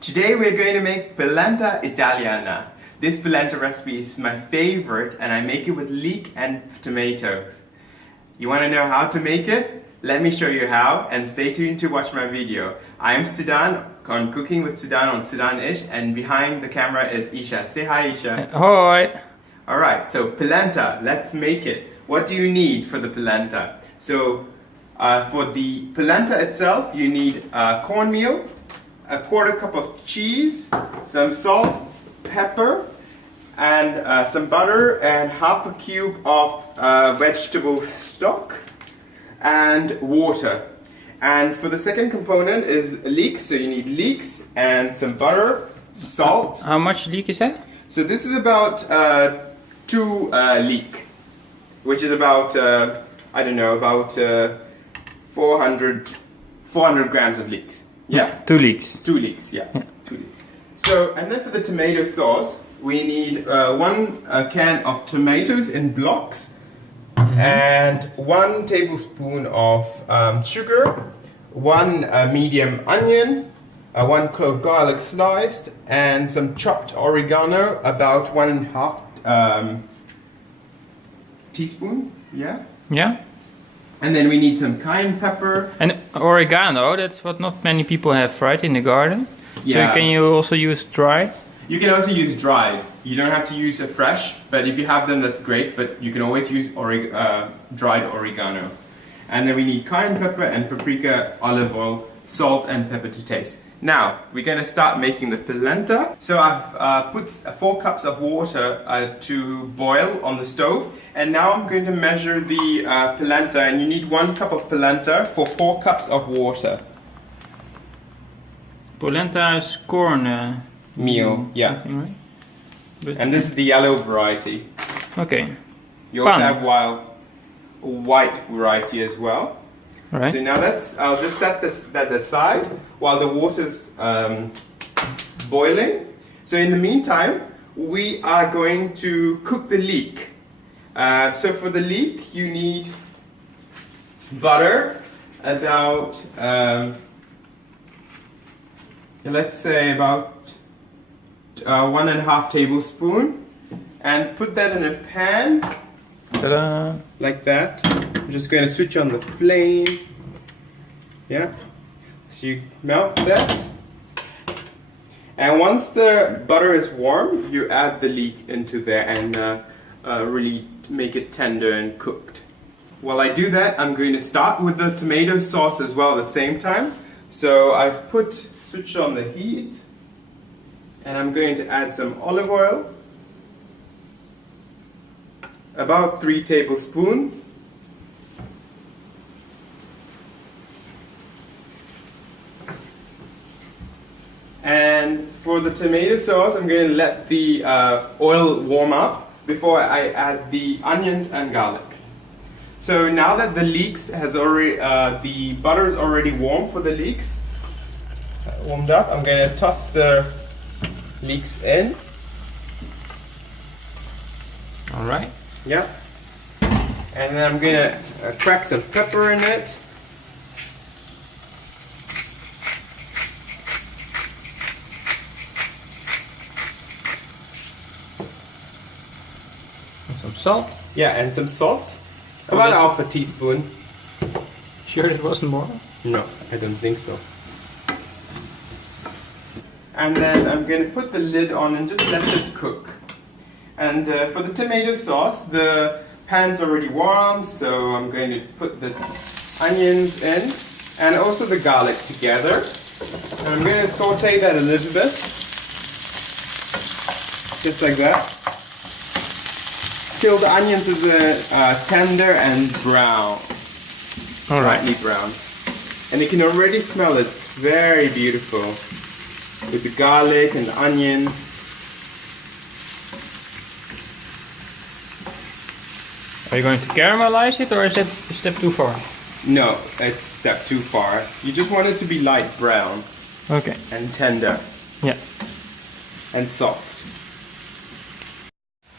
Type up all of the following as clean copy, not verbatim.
Today we're going to make Polenta Italiana. This polenta recipe is my favorite and I make it with leek and tomatoes. You want to know how to make it? Let me show you how and stay tuned to watch my video. I am Sudhan on Cooking with Sudhan on Sudhan-ish, and behind the camera is Isha. Say hi, Isha. Hi. Alright, so polenta, let's make it. What do you need for the polenta? So for the polenta itself you need cornmeal, a quarter cup of cheese, some salt, pepper, and some butter, and half a cube of vegetable stock, and water. And for the second component is leeks, so you need leeks and some butter, salt. How much leek is that? So this is about 2 leek, which is about, I don't know, about 400 grams of leeks. Yeah. 2 leeks. 2 leeks, yeah. 2 leeks. So, and then for the tomato sauce, we need 1 can of tomatoes in blocks, and 1 tablespoon of sugar, 1 medium onion, 1 clove garlic sliced, and some chopped oregano, about 1.5 teaspoon, yeah? Yeah. And then we need some cayenne pepper. And oregano, that's what not many people have, right, in the garden? Yeah. So can you also use dried? You can also use dried. You don't have to use a fresh, but if you have them, that's great. But you can always use dried oregano. And then we need cayenne pepper and paprika, olive oil, salt and pepper to taste. Now, we're going to start making the polenta. So I've put 4 cups of water to boil on the stove. And now I'm going to measure the polenta, and you need 1 cup of polenta for 4 cups of water. Polenta is corn Meal, yeah. right? But And this is the yellow variety. okay. You also Pan. have white variety as well. Right. So now I'll just set that aside while the water's boiling. So in the meantime, we are going to cook the leek. So for the leek, you need butter, about let's say about 1.5 tablespoon, and put that in a pan. Ta-da. Like that. I'm just going to switch on the flame. Yeah. So you melt that. And once the butter is warm, you add the leek into there and really make it tender and cooked. While I do that, I'm going to start with the tomato sauce as well at the same time. So I've switched on the heat, and I'm going to add some olive oil. About 3 tablespoons. And for the tomato sauce, I'm going to let the oil warm up before I add the onions and garlic. So now that the leeks has already, the butter is already warm for the leeks, warmed up, I'm going to toss the leeks in. All right. Yeah. And then I'm gonna crack some pepper in it. And some salt. Yeah, and some salt. About half a teaspoon. Sure it wasn't more? No, I don't think so. And then I'm going to put the lid on and just let it cook. And for the tomato sauce, the pan's already warm, so I'm going to put the onions in and also the garlic together. And I'm going to saute that a little bit, just like that, till the onions is tender and brown, lightly brown. And you can already smell it's very beautiful with the garlic and the onions. Are you going to caramelize it, or is that a step too far? No, it's a step too far. You just want it to be light brown. Okay. And tender. Yeah. And soft.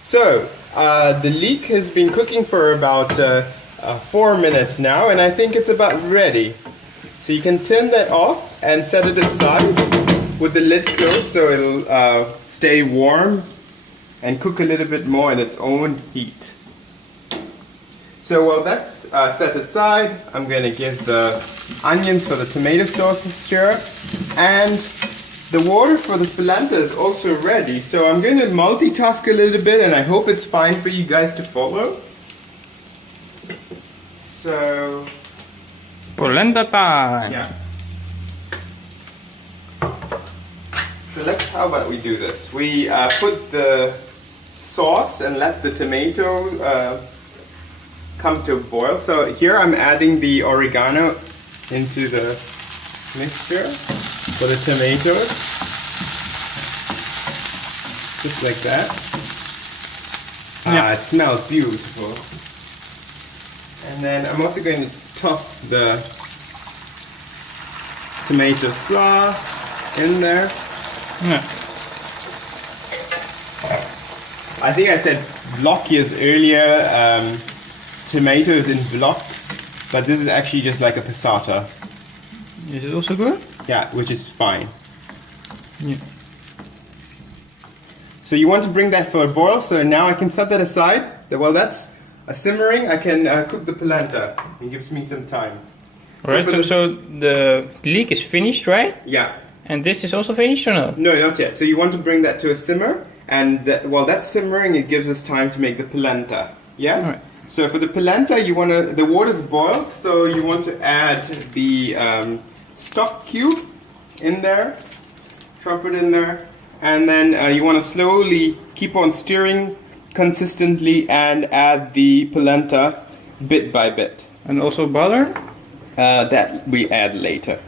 So, the leek has been cooking for about 4 minutes now, and I think it's about ready. So you can turn that off and set it aside. with the lid closed so it'll stay warm and cook a little bit more in its own heat. So while that's set aside, I'm going to give the onions for the tomato sauce to stir, and the water for the polenta is also ready. So I'm going to multitask a little bit, and I hope it's fine for you guys to follow. So Polenta time. yeah. So how about we do this? We put the sauce and let the tomato come to a boil. So here I'm adding the oregano into the mixture for the tomatoes. Just like that. Yeah. It smells beautiful. And then I'm also going to toss the tomato sauce in there. Yeah. I think I said blockies earlier, tomatoes in blocks, but this is actually just like a passata. Is it also good? Yeah, which is fine. Yeah. So you want to bring that for a boil, so now I can set that aside. While that's simmering, I can cook the polenta. It gives me some time. Alright, so the leek is finished, right? Yeah. And this is also finished or no? No, not yet. So you want to bring that to a simmer, and while that's simmering, it gives us time to make the polenta. Yeah? Alright. So for the polenta, the water's boiled, so you want to add the stock cube in there, drop it in there, and then you want to slowly keep on stirring consistently and add the polenta bit by bit. And also butter? That we add later.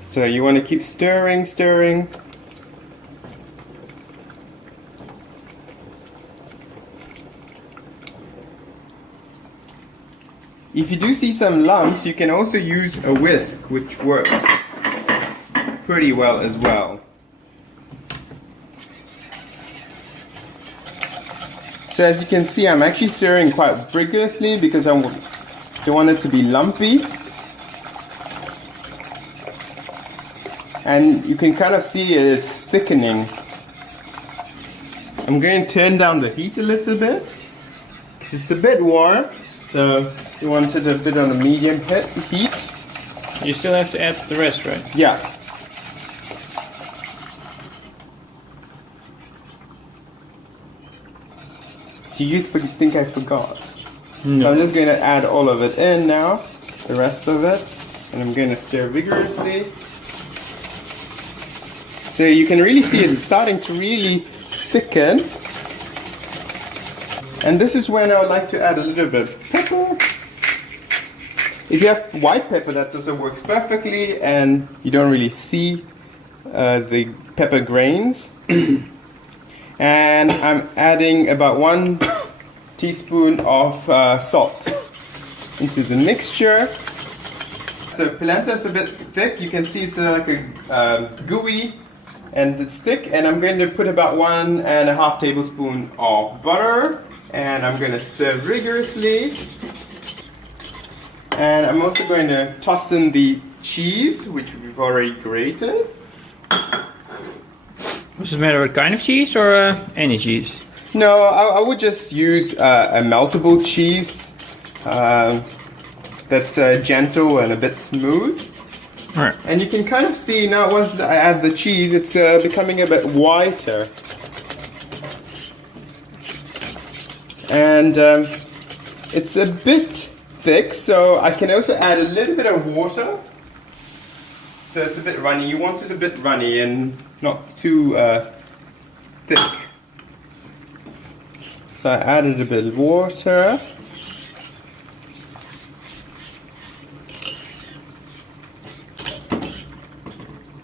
So you want to keep stirring. If you do see some lumps, you can also use a whisk, which works pretty well as well. So as you can see, I'm actually stirring quite vigorously because I don't want it to be lumpy. And you can kind of see it is thickening. I'm going to turn down the heat a little bit because it's a bit warm. So you want it a bit on a medium heat. You still have to add the rest, right? Yeah. Do you think I forgot? No. So I'm just going to add all of it in now, the rest of it, and I'm going to stir vigorously. So you can really see it's starting to really thicken. And this is when I would like to add a little bit of pepper. If you have white pepper, that also works perfectly, and you don't really see the pepper grains. And I'm adding about 1 teaspoon of salt into the mixture. So polenta is a bit thick. You can see it's like a gooey, and it's thick. And I'm going to put about 1.5 tablespoons of butter. And I'm going to stir vigorously. And I'm also going to toss in the cheese, which we've already grated. Does it matter what kind of cheese or any cheese? No, I would just use a meltable cheese that's gentle and a bit smooth. Alright. And you can kind of see now once I add the cheese, it's becoming a bit whiter. And it's a bit thick, so I can also add a little bit of water. So it's a bit runny. You want it a bit runny and not too thick. So I added a bit of water.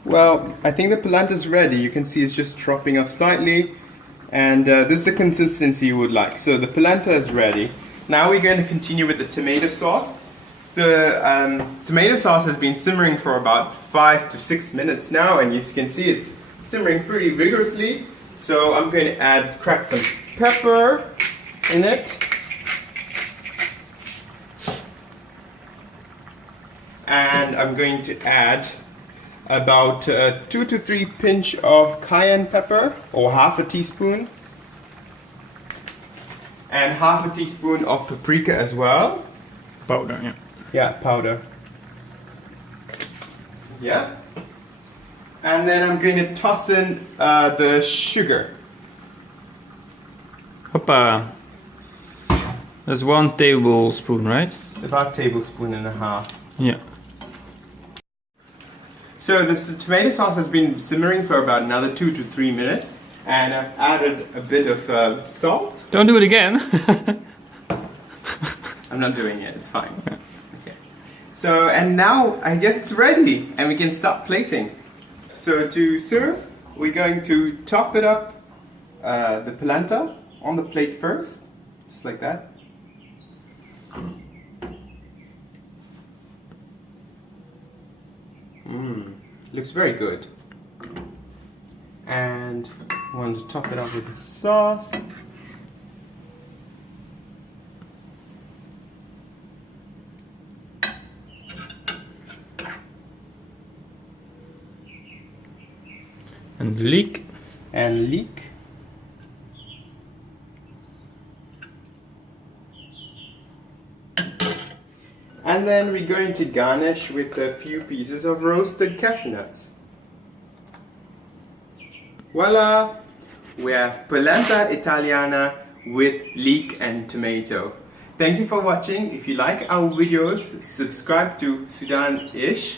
Well, I think the polenta is ready. You can see it's just dropping off slightly. And this is the consistency you would like. So the polenta is ready. Now we're going to continue with the tomato sauce. The tomato sauce has been simmering for about 5 to 6 minutes now, and you can see it's simmering pretty vigorously. So I'm going to crack some pepper in it. And I'm going to add about 2 to 3 pinch of cayenne pepper, or half a teaspoon, and half a teaspoon of paprika as well. Powder, yeah. Yeah, powder. Yeah. And then I'm going to toss in the sugar. Hoppa. That's 1 tablespoon, right? About a tablespoon and a half. Yeah. So this tomato sauce has been simmering for about another 2 to 3 minutes, and I've added a bit of salt. Don't do it again. I'm not doing it, it's fine. Okay. So, and now I guess it's ready, and we can start plating. So to serve, we're going to top it up, the polenta on the plate first, just like that. Looks very good. And I want to top it up with the sauce. And leek. And leek. And then we're going to garnish with a few pieces of roasted cashew nuts. Voila! We have polenta Italiana with leek and tomato. Thank you for watching. If you like our videos, subscribe to Sudhan-ish,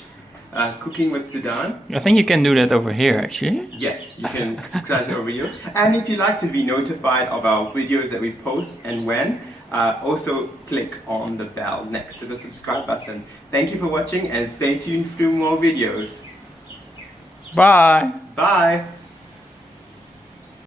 Cooking with Sudhan. I think you can do that over here actually. Yes, you can subscribe to our video. And if you like to be notified of our videos that we post and when, also click on the bell next to the subscribe button. Thank you for watching and stay tuned for more videos. Bye! Bye!